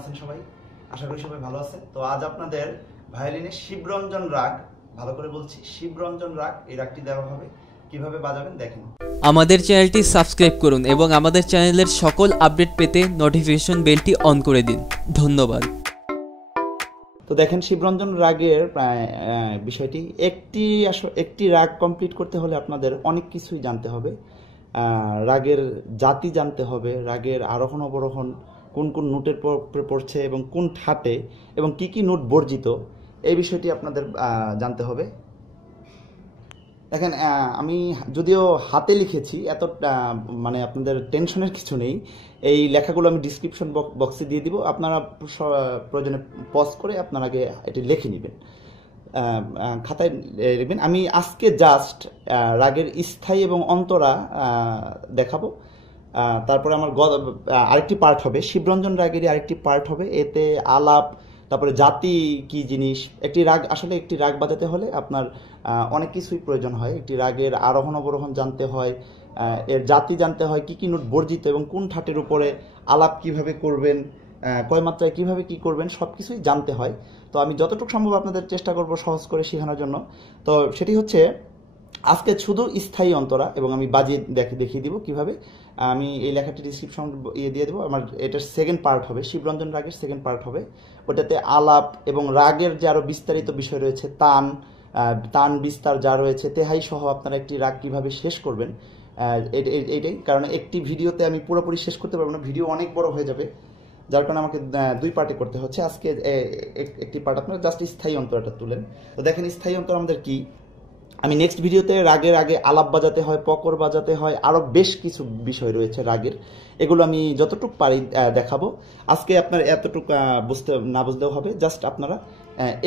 আছেন সবাই? আশা করি সবাই ভালো আছেন। তো আজ আপনাদের ভায়োলিনের শিবরঞ্জন রাগ, ভালো করে বলছি শিবরঞ্জন রাগ, এই রাগটি দেওয়া হবে, কিভাবে বাজাবেন দেখেন। আমাদের চ্যানেলটি সাবস্ক্রাইব করুন এবং আমাদের চ্যানেলের সকল আপডেট পেতে নোটিফিকেশন বেলটি অন করে দিন। ধন্যবাদ। তো দেখেন শিবরঞ্জন রাগের বিষয়টি, একটি রাগ কমপ্লিট করতে হলে আপনাদের অনেক কিছুই জানতে হবে। রাগের জাতি জানতে হবে, রাগের আরোহণ অবরোহণ, কোন কোন নোটের পড়ছে এবং কোন ঠাটে এবং কি কি নোট বর্জিত, এই বিষয়টি আপনাদের জানতে হবে। দেখেন আমি যদিও হাতে লিখেছি, এত মানে আপনাদের টেনশনের কিছু নেই। এই লেখাগুলো আমি ডিসক্রিপশন বক্সে দিয়ে দিব, আপনারা প্রয়োজনে পজ করে আপনারা আগে এটি লিখে নেবেন, খাতায় লিখবেন। আমি আজকে জাস্ট রাগের স্থায়ী এবং অন্তরা দেখাবো। তারপরে আমার আরেকটি পার্ট হবে, শিবরঞ্জন রাগেরই আরেকটি পার্ট হবে, এতে আলাপ, তারপরে জাতি কি জিনিস। একটি রাগ, আসলে একটি রাগ বাজাতে হলে আপনার অনেক কিছুই প্রয়োজন হয়। একটি রাগের আরোহণ অবরোহণ জানতে হয়, এর জাতি জানতে হয়, কি কি নোট বর্জিত এবং কোন ঠাটের উপরে আলাপ কিভাবে করবেন, কয় মাত্রায় কিভাবে কি করবেন, সব কিছুই জানতে হয়। তো আমি যতটুকু সম্ভব আপনাদের চেষ্টা করব সহজ করে শেখানোর জন্য। তো সেটি হচ্ছে আজকে শুধু স্থায়ী অন্তরা, এবং আমি বাজিয়ে দেখিয়ে দিব কিভাবে। আমি এই লেখাটি ডিসক্রিপশন দিয়ে দেবো। আমার এটার সেকেন্ড পার্ট হবে, শিবরঞ্জন রাগের সেকেন্ড পার্ট হবে, ওটাতে আলাপ এবং রাগের যে আরও বিস্তারিত বিষয় রয়েছে, তান বিস্তার যা রয়েছে, তেহাই সহ আপনারা একটি রাগ কিভাবে শেষ করবেন, এইটাই। কারণ একটি ভিডিওতে আমি পুরোপুরি শেষ করতে পারবো না, ভিডিও অনেক বড় হয়ে যাবে, যার কারণে আমাকে দুই পার্টে করতে হচ্ছে। আজকে একটি পার্ট আপনারা জাস্ট স্থায়ী অন্তরাটা তুলেন। তো দেখেন স্থায়ী অন্তর আমাদের কি, আমি নেক্সট ভিডিওতে রাগের আগে আলাপ বাজাতে হয়, পকর বাজাতে হয়, আরও বেশ কিছু বিষয় রয়েছে রাগের, এগুলো আমি যতটুকু পারি দেখাবো। আজকে আপনার এতটুকু না বুঝলেও হবে, জাস্ট আপনারা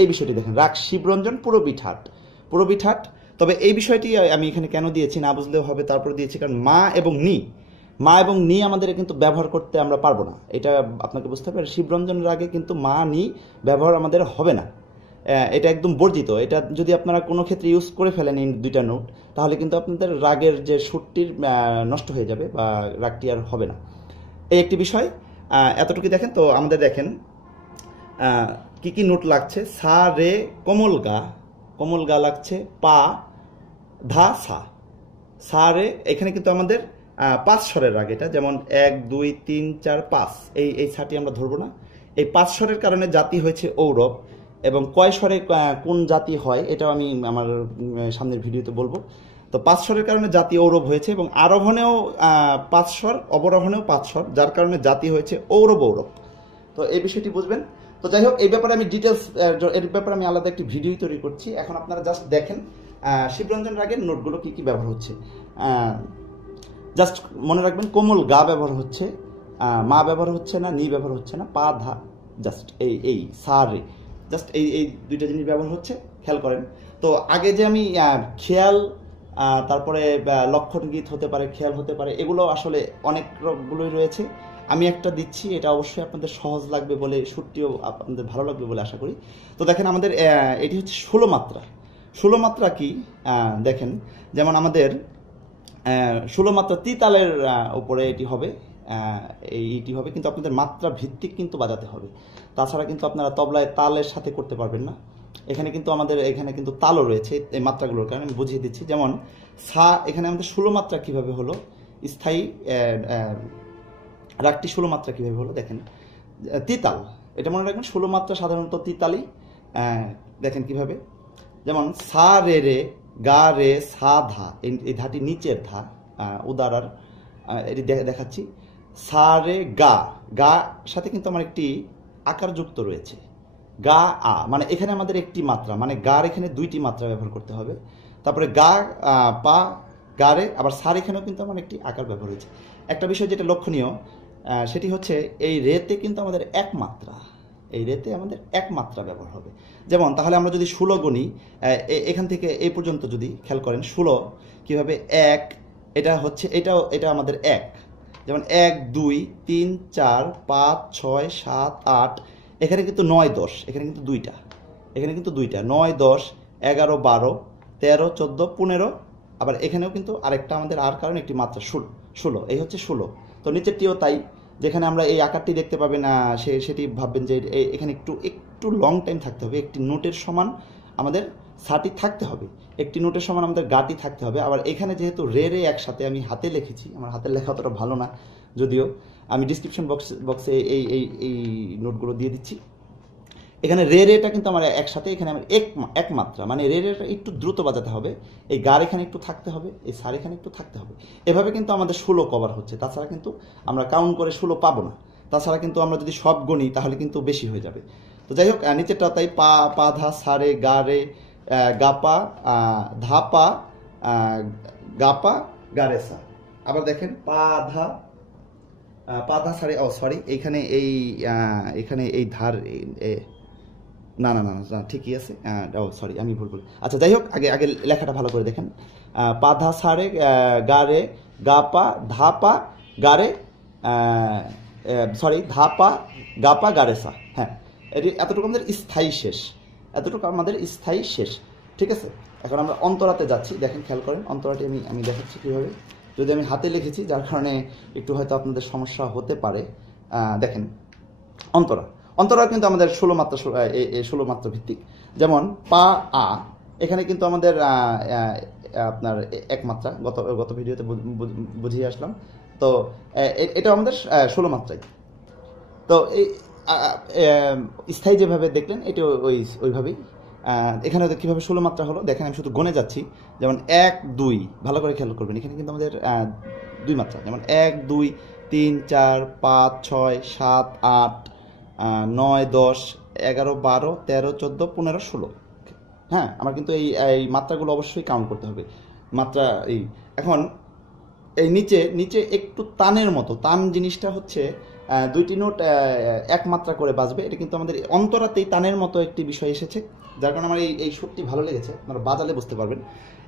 এই বিষয়টি দেখেন। রাগ শিবরঞ্জন পুরো বিঠাট। তবে এই বিষয়টি আমি এখানে কেন দিয়েছি, না বুঝলেও হবে তারপর দিয়েছি, কারণ মা এবং নি আমাদের কিন্তু ব্যবহার করতে আমরা পারবো না, এটা আপনাকে বুঝতে হবে। শিবরঞ্জন রাগে কিন্তু মা নি ব্যবহার আমাদের হবে না, এটা একদম বর্জিত। এটা যদি আপনারা কোনো ক্ষেত্রে ইউজ করে ফেলেন এই দুইটা নোট, তাহলে কিন্তু আপনাদের রাগের যে সুরটির নষ্ট হয়ে যাবে বা রাগটি আর হবে না, এই একটি বিষয়। এতটুকু দেখেন। তো আমাদের দেখেন কি কি নোট লাগছে। সা রে কোমল গা লাগছে, পা ধা সা রে। এখানে কিন্তু আমাদের 5 স্বরের রাগ, এটা যেমন 1 2 3 4 5, এই সাটি আমরা ধরবো না। এই 5 স্বরের কারণে জাতি হয়েছে ঔরব, এবং কয় স্বরে কোন জাতি হয় এটাও আমি আমার সামনের ভিডিওতে বলবো। তো 5 স্বরের কারণে জাতি ঔরব হয়েছে, এবং আরোহণেও 5 স্বর, অবরোহণেও 5 স্বর, যার কারণে জাতি হয়েছে ঔরব। তো এই বিষয়টি বুঝবেন। তো যাই হোক, এই ব্যাপারে আমি ডিটেলস, এর ব্যাপারে আমি আলাদা একটি ভিডিও তৈরি করছি। এখন আপনারা জাস্ট দেখেন শিবরঞ্জন রাগের নোটগুলো কি কি ব্যবহার হচ্ছে। জাস্ট মনে রাখবেন, কোমল গা ব্যবহার হচ্ছে, মা ব্যবহার হচ্ছে না, নি ব্যবহার হচ্ছে না, পা ধা, জাস্ট এই সা রে, জাস্ট এই দুইটা জিনিস ব্যবহার হচ্ছে, খেয়াল করেন। তো আগে যে আমি খেয়াল, তারপরে লক্ষণ গীত হতে পারে, খেয়াল হতে পারে, এগুলো আসলে অনেকগুলোই রয়েছে। আমি একটা দিচ্ছি, এটা অবশ্যই আপনাদের সহজ লাগবে বলে, সুরটিও আপনাদের ভালো লাগবে বলে আশা করি। তো দেখেন আমাদের এটি হচ্ছে 16 মাত্রা। 16 মাত্রা কি দেখেন, যেমন আমাদের 16 মাত্রা তিতালের উপরে এটি হবে, এইটি হবে, কিন্তু আপনাদের মাত্রা ভিত্তিক কিন্তু বাজাতে হবে, তাছাড়া কিন্তু আপনারা তবলায় তালের সাথে করতে পারবেন না। এখানে কিন্তু আমাদের কিন্তু তালও রয়েছে এই মাত্রাগুলোর কারণে, আমি বুঝিয়ে দিচ্ছি। যেমন সা, এখানে আমাদের 16 মাত্রা কিভাবে হলো, স্থায়ী রাগটি 16 মাত্রা কিভাবে হলো দেখেন। তিতাল, এটা মনে রাখবেন, 16 মাত্রা সাধারণত তিতালি। দেখেন কিভাবে, যেমন সা রে রে, গা রে, সা ধা, এই ধাটি নিচের ধা, উদারার, এটি দেখাচ্ছি। সা রে গা সাথে কিন্তু আমার একটি আকার যুক্ত রয়েছে, গা আ, মানে এখানে আমাদের একটি মাত্রা, মানে গার এখানে 2টি মাত্রা ব্যবহার করতে হবে। তারপরে গা পা গা রে, আবার সার এখানেও কিন্তু আমার একটি আকার ব্যবহার হয়েছে। একটা বিষয় যেটা লক্ষণীয়, সেটি হচ্ছে এই রেতে কিন্তু আমাদের এক মাত্রা, এই রেতে আমাদের এক মাত্রা ব্যবহার হবে। যেমন তাহলে আমরা যদি 16 গণি, এখান থেকে এই পর্যন্ত যদি খেয়াল করেন, 16 কিভাবে, 1, এটা হচ্ছে, এটা আমাদের 1, যেমন 1 2 3 4 5 6 7 8, এখানে কিন্তু 9 10, এখানে কিন্তু দুইটা, 9 10 11 12 13 14 15, আবার এখানেও কিন্তু আরেকটা আমাদের আর কারণ একটি মাত্রা 16, এই হচ্ছে 16। তো নিচেরটিও তাই, যেখানে আমরা এই আকারটি দেখতে পাবেন, সেটি ভাববেন যে এখানে একটু লং টাইম থাকতে হবে। একটি নোটের সমান আমাদের সাটি থাকতে হবে, একটি নোটের সমান আমাদের গাটি থাকতে হবে। আবার এখানে যেহেতু রে রে একসাথে আমি হাতে লিখেছি, আমার হাতের লেখা অতটা ভালো না, যদিও আমি ডিসক্রিপশন বক্সে এই নোটগুলো দিয়ে দিচ্ছি। এখানে রে রেটা কিন্তু আমার একসাথে, এখানে আমার এক মাত্রা, মানে রে রেটা একটু দ্রুত বাজাতে হবে, এই গার এখানে একটু থাকতে হবে, এই সার এখানে একটু থাকতে হবে। এভাবে কিন্তু আমাদের 16 কভার হচ্ছে, তাছাড়া কিন্তু আমরা কাউন্ট করে 16 পাবো না। তাছাড়া কিন্তু আমরা যদি সব গণি তাহলে কিন্তু বেশি হয়ে যাবে। তো যাই হোক, নিচেরটা তাই পা ধা সারে গা রে গাপা ধাপা গাপা গারেসা। আবার দেখেন পা ধা সারে, সরি, এখানে এই ধার, না না না না ঠিকই আছে, সরি আমি ভুল। আচ্ছা যাই হোক, আগে লেখাটা ভালো করে দেখেন। পাধা সারে গারে গাপা ধাপা গারে, সরি, ধাপা গাপা গারেসা। হ্যাঁ, এতটুকু আমাদের স্থায়ী শেষ, ঠিক আছে। এখন আমরা অন্তরাতে যাচ্ছি, দেখেন খেয়াল করেন, অন্তরাটি আমি দেখাচ্ছি কীভাবে। যদি আমি হাতে লিখেছি, যার কারণে একটু হয়তো আপনাদের সমস্যা হতে পারে। দেখেন অন্তরা কিন্তু আমাদের 16 মাত্রা ভিত্তিক। যেমন পা আ, এখানে কিন্তু আমাদের আপনার এক মাত্রা, গত ভিডিওতে বুঝিয়ে আসলাম। তো এটা আমাদের 16 মাত্রায়। তো এই স্থায়ী যেভাবে দেখলেন, এটা ওইভাবেই এখানে কীভাবে 16 মাত্রা হলো দেখেন। আমি শুধু গণে যাচ্ছি, যেমন 1 2, ভালো করে খেয়াল করবেন, এখানে কিন্তু আমাদের 2 মাত্রা, যেমন 1 2 3 4 5 6 7 8 9 10 11 12 13 14 15 16। হ্যাঁ, আমার কিন্তু এই মাত্রাগুলো অবশ্যই কাউন্ট করতে হবে। মাত্রা এখন এই নিচে একটু টানের মতো, টান জিনিসটা হচ্ছে দুইটি নোট এক মাত্রা করে বাজবে। এটা কিন্তু আমাদের অন্তরাতেই টানের মতো একটি বিষয় এসেছে, যার কারণে আমার এই সুরটি ভালো লেগেছে। আপনারা বাজালে বুঝতে পারবেন।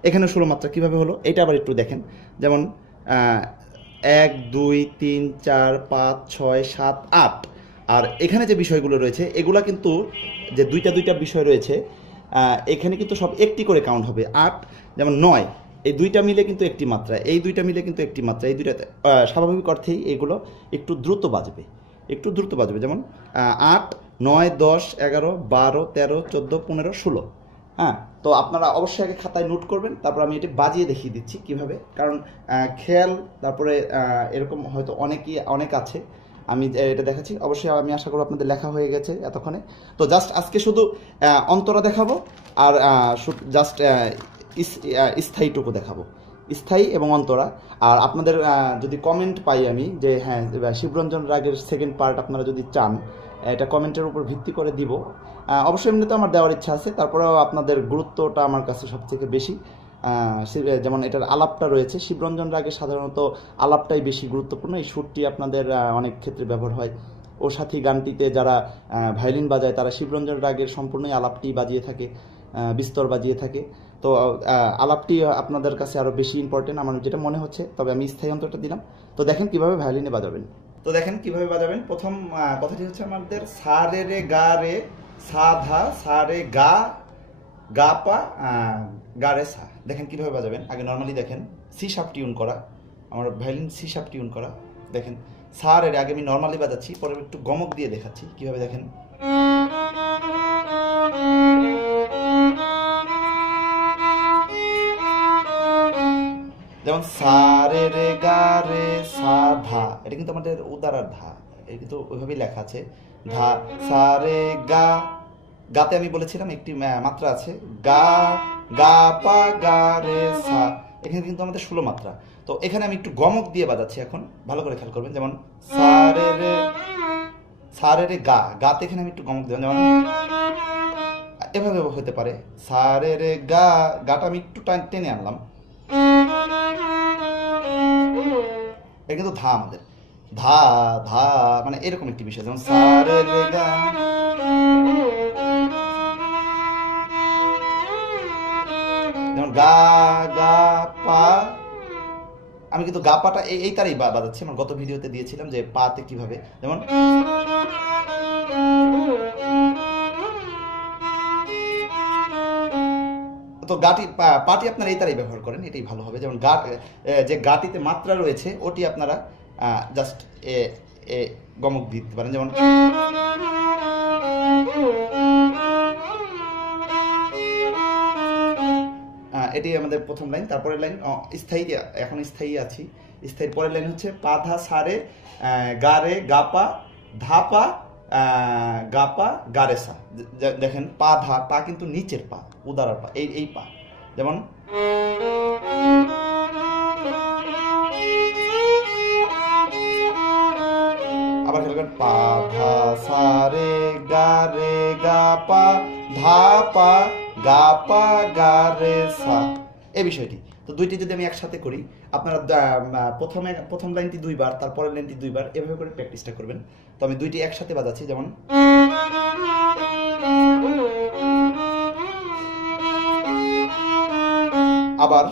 এখানে 16 মাত্রা কীভাবে হলো এটা আবার একটু দেখেন। যেমন 1 2 3 4 5 6 7 8। আর এখানে যে বিষয়গুলো রয়েছে, এগুলা কিন্তু যে দুইটা বিষয় রয়েছে, এখানে কিন্তু সব একটি করে কাউন্ট হবে। 8 যেমন 9, এই দুইটা মিলে কিন্তু একটি মাত্রা, এই দুইটা মিলে কিন্তু একটি মাত্রা, এই দুইটা স্বাভাবিক অর্থেই এগুলো একটু দ্রুত বাজবে। যেমন 8 9 10 11 12 13 14 15 16। হ্যাঁ, তো আপনারা অবশ্যই আগে খাতায় নোট করবেন, তারপর আমি এটি বাজিয়ে দেখিয়ে দিচ্ছি কিভাবে। কারণ খেয়াল, তারপরে এরকম হয়তো অনেক আছে, আমি এটা দেখাচ্ছি। অবশ্যই আমি আশা করি আপনাদের লেখা হয়ে গেছে এতক্ষণে। তো জাস্ট আজকে শুধু অন্তরা দেখাবো, আর জাস্ট স্থায়ীটুকু দেখাবো, স্থায়ী এবং অন্তরা। আর আপনাদের যদি কমেন্ট পাই আমি যে হ্যাঁ, শিবরঞ্জন রাগের সেকেন্ড পার্ট আপনারা যদি চান, এটা কমেন্টের উপর ভিত্তি করে দিব। অবশ্যই এমনিতে আমার দেওয়ার ইচ্ছা আছে, তারপরেও আপনাদের গুরুত্বটা আমার কাছে সবথেকে বেশি। যেমন এটার আলাপটা রয়েছে, শিবরঞ্জন রাগে সাধারণত আলাপটাই বেশি গুরুত্বপূর্ণ। এই সুরটি আপনাদের অনেক ক্ষেত্রে ব্যবহার হয়। ও সাথী গানটিতে যারা ভায়োলিন বাজায়, তারা শিবরঞ্জন রাগের সম্পূর্ণই আলাপটি বাজিয়ে থাকে, বিস্তর বাজিয়ে থাকে। তো আলাপটি আপনাদের কাছে আরও বেশি ইম্পর্টেন্ট আমার যেটা মনে হচ্ছে। তবে আমি স্থায়ী অন্তরটা দিলাম। তো দেখেন কিভাবে ভায়োলিনে বাজাবেন। প্রথম কথাটি হচ্ছে আমাদের সা রে রে গা রে সা ধা সা রে গা গা পা গা রে সা। দেখেন কিভাবে বাজাবেন। আগে নর্মালি দেখেন সি শার্প টিউন করা, আমার ভায়োলিন সি শার্প টিউন করা। দেখেন সা রে রে আগে আমি নর্মালি বাজাচ্ছি, পরে একটু গমক দিয়ে দেখাচ্ছি কিভাবে। দেখেন যেমন সা রে রে গা রে সা ধা, এটা কিন্তু আমাদের উদারার ধা, এটা কিন্তু ওইভাবেই লেখা আছে। ধা সা রে গা, গাতে আমি বলেছিলাম একটি মাত্রা আছে, গা গা পা গা রে সা। এখানে কিন্তু আমাদের 16 মাত্রা। তো এখানে আমি একটু গমক দিয়ে বাজাচ্ছি, এখন ভালো করে খেয়াল করবেন। যেমন সা রে রে গা, গাতে এখানে আমি একটু গমক দিলাম, যেমন এভাবে হতে পারে। সা রে রে গা, গাটা আমি একটু টেনে আনলাম। এটা কিন্তু ধা, আমাদের ধা ধা মানে এরকম একটি বিষয়। যেমন সা রে রে গা, যেমন গা গা পা, আমি কিন্তু গা পাটা এই তারেই বাজাচ্ছি। আমার গত ভিডিওতে দিয়েছিলাম যে পাতে কিভাবে। যেমন তো পাটি আপনারা এই তারেই ব্যবহার করেন, এটাই ভালো হবে। যেমন যে গাটিতে মাত্রা রয়েছে, ওটি আপনারা জাস্ট গমক দিতে পারেন, যেমন এটি আমাদের প্রথম লাইন। তারপরের লাইন স্থায়ী, এখন স্থায়ী আছি। স্থায়ীর পরের লাইন হচ্ছে পা ধা সা রে গা রে গা পা ধা পা গা পা গা রে সা। দেখেন পা ধা, পা কিন্তু নিচের পা, উদারার পা, এই পা। যেমন আবার খেয়াল করেন পা ধা সা রে গা পা ধা পা গা পা গা রে সা, এই বিষয়টি। তো দুইটি যদি আমি একসাথে করি, আপনারা প্রথম লাইনটি দুইবার, তারপরের লাইনটি দুইবার, এভাবে করে প্র্যাকটিসটা করবেন। তো আমি দুইটি একসাথে বাজাচ্ছি, যেমন আবার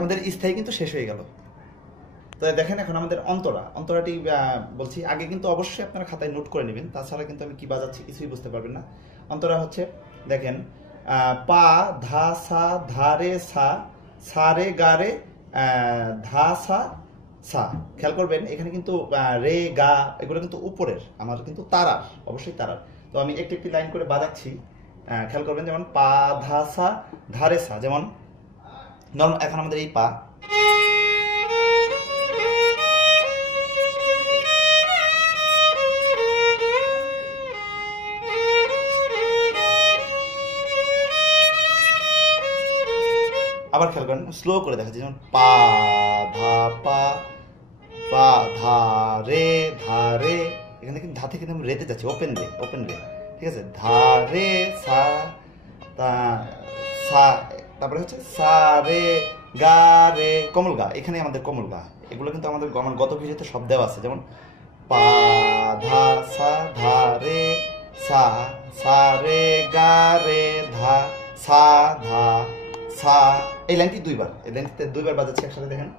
আমাদের স্থায়ী কিন্তু শেষ হয়ে গেল। তো দেখেন এখন আমাদের অন্তরাটি বলছি, আগে কিন্তু অবশ্যই আপনারা খাতায় নোট করে নেবেন, তাছাড়া কিন্তু আমি কি বাজাচ্ছি কিছুই বুঝতে পারবেন না। অন্তরা হচ্ছে দেখেন পা ধা সা ধা রে সা সা রে গা রে ধা সা সা। খেয়াল করবেন এখানে কিন্তু রে গা এগুলো কিন্তু উপরের, আমার কিন্তু তারার, অবশ্যই তারার। তো আমি একটি একটি লাইন করে বাজাচ্ছি, খেয়াল করবেন। যেমন পা ধা সা ধা রে সা, যেমন এখন আমাদের এই পা, আবার খেয়াল করেন স্লো করে দেখাচ্ছি, যেমন পা ধা পা পা ধা রে, এখানে কিন্তু ধা থেকে আমি রেতে যাচ্ছি, ওপেন রে, ঠিক আছে। ধা রে সা সা, তারপরে হচ্ছে সা রে গা রে, কোমল গা, এখানে আমাদের কোমল গা, এগুলো কিন্তু আমাদের গত ভিডিওতে সব দেওয়া আছে। যেমন পা ধা সা ধা রে সা সা রে গা রে ধা সা ধা সা, এই লাইনটি দুইবার, এই লাইনটিতে দুইবার বাজাচ্ছি একসাথে, দেখেন।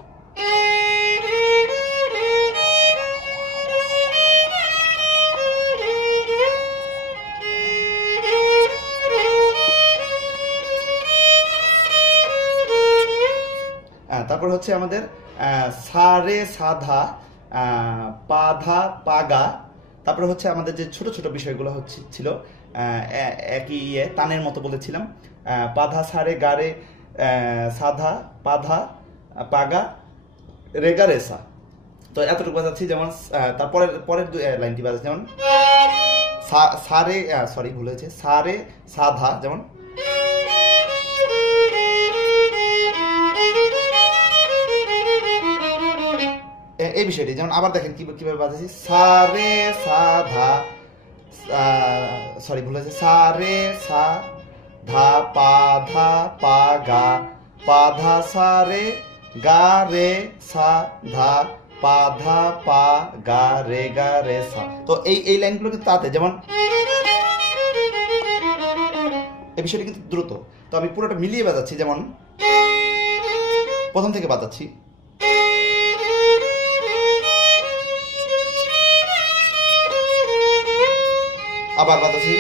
তারপর হচ্ছে আমাদের সা রে সা ধা পা ধা পা গা। তারপরে হচ্ছে আমাদের যে ছোট ছোট বিষয়গুলো ছিল একই তানের মতো বলেছিলাম, পা ধা সা রে গা রে সা ধা পা ধা পা গা রে গা রে সা। তো এতটুকু বাজাচ্ছি। যেমন পরের লাইনটি বাজাচ্ছি, যেমন সা রে, সরি ভুল হয়েছে, সা রে সা ধা, যেমন এই বিষয়টি। যেমন আবার দেখেন কিভাবে বাজাচ্ছি, সা রে সা ধা, সরি ভুল হয়েছে, সা রে সা ধা পা ধা পা গা পা ধা সা রে গা রে সা ধা পা ধা পা গা রে সা। তো এই লাইনগুলো কিন্তু তাতে, যেমন এই বিষয়টি কিন্তু দ্রুত। তো আমি পুরোটা মিলিয়ে বাজাচ্ছি, যেমন প্রথম থেকে বাজাচ্ছি, আবার বাজাচ্ছি,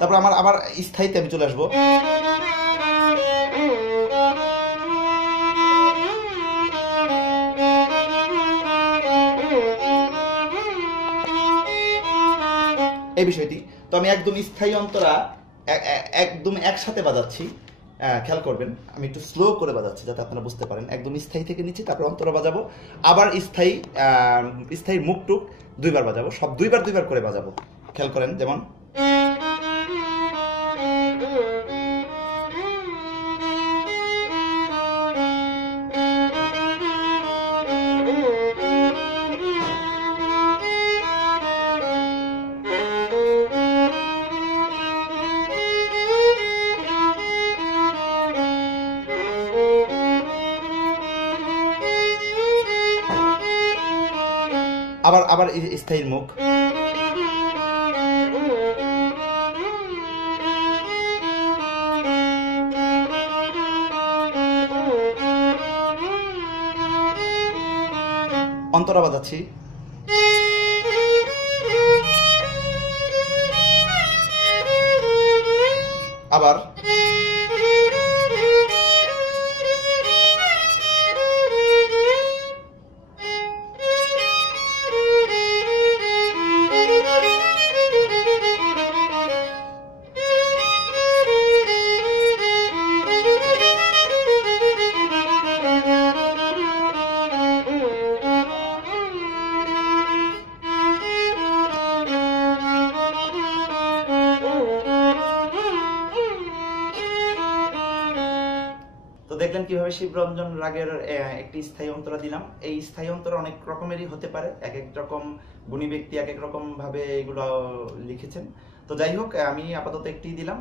তারপর আমার আবার স্থায়ীতে আমি চলে আসবো। এই বিষয়টি। তো আমি একদম স্থায়ী অন্তরা একদম একসাথে বাজাচ্ছি, খেয়াল করবেন আমি একটু স্লো করে বাজাচ্ছি যাতে আপনারা বুঝতে পারেন। একদম স্থায়ী থেকে নিচ্ছি, তারপর অন্তরা বাজাবো, আবার স্থায়ী মুখ টুক দুইবার বাজাবো, সব দুইবার করে বাজাবো, খেয়াল করেন। যেমন আবার আবার স্থায়ীর মুখ, অন্তরা বাজাচ্ছি, আবার দেখলেন কিভাবে শিবরঞ্জন রাগের একটি স্থায়ী অন্তরা দিলাম। এই স্থায়ী অন্তরা অনেক রকমেরই হতে পারে, এক এক রকম গুণী ব্যক্তি এক এক রকম ভাবে এগুলো লিখেছেন। তো যাই হোক, আমি আপাতত একটি দিলাম।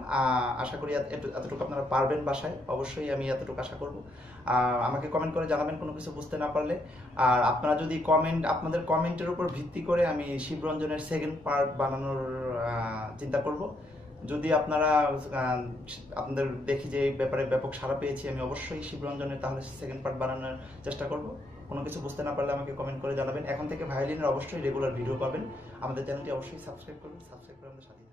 আশা করি এতটুকু আপনারা পারবেন বাসায়, অবশ্যই আমি এতটুকু আশা করব। আমাকে কমেন্ট করে জানাবেন কোনো কিছু বুঝতে না পারলে। আর আপনারা যদি আপনাদের কমেন্টের উপর ভিত্তি করে আমি শিবরঞ্জনের সেকেন্ড পার্ট বানানোর চিন্তা করব। যদি আপনাদের দেখি যে এই ব্যাপারে ব্যাপক সাড়া পেয়েছি, আমি অবশ্যই শিবরঞ্জনের তাহলে সেকেন্ড পার্ট বানানোর চেষ্টা করব। কোনো কিছু বুঝতে না পারলে আমাকে কমেন্ট করে জানাবেন। এখন থেকে ভায়োলিনের অবশ্যই রেগুলার ভিডিও পাবেন। আমাদের চ্যানেলটি অবশ্যই সাবস্ক্রাইব করবেন, সাবস্ক্রাইব করে আমাদের সাথে